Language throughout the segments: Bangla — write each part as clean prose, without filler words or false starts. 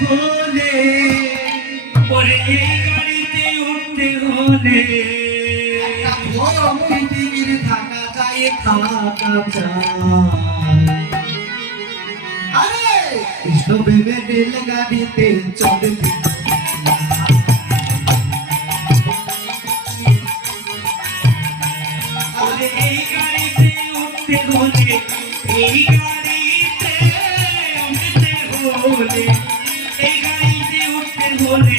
হলে পরে এই গাড়িতে উঠতে হলে পৃথিবীর থাকা চাই থাকা আরে সবে রেল গাড়িতে চলবি এই গাড়িতে উঠতে হলে এই গাড়িতে উঠতে হলে এই গাড়িতে উঠতে হলে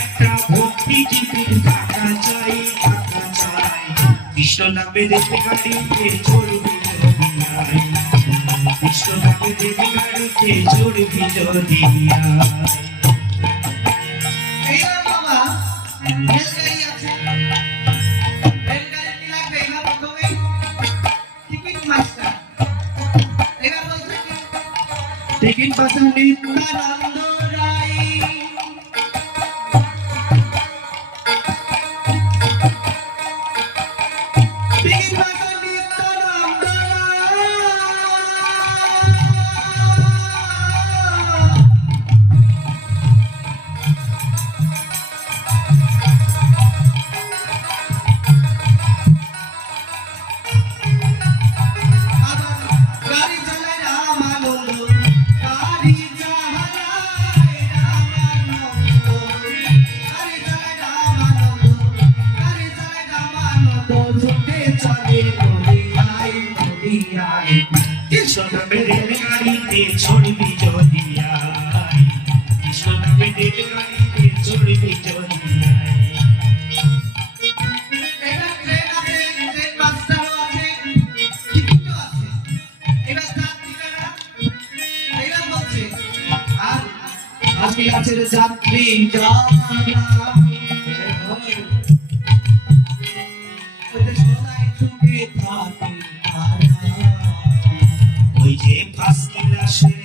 একটা ভক্তি জীবিত থাকা চাই কৃষ্ণ নামে দেবে গাড়িতে চড়বি যদি আয় কৃষ্ণ নামে দেবে গাড়িতে চড়বি যদি এই বাবা রেলগাড়ি আছে রেলগাড়ি লাগবে এবার প্রথমে টিকিট মাস্টার এবার বলছে টিকিট পাশা নিত্যানন্দ রায় টিকিট মাস্টার নিত্যানন্দ গাড়ি চালায় রামানন্দ গাড়ি চালায় রামানন্দ গাড়ি চালায় রামানন্দ গাড়ি চালায় রামানন্দ ছুটে চলে নদিয়ায় নদিয়ায় কৃষ্ণ নামে রেল গাড়িতে চড়বি যদি আয় কৃষ্ণ নামে রেল গাড়িতে চড়বি যদি আয় এবার ট্রেন আছে ট্রেন মাস্টারও আছে টিকিটও আছে এবার যাত্রীরা এবার বলছে আর আজকে আছে যাত্রী ওদের সদাই ছুটে থাকে তারা ওই যে ফার্স্ট ক্লাসে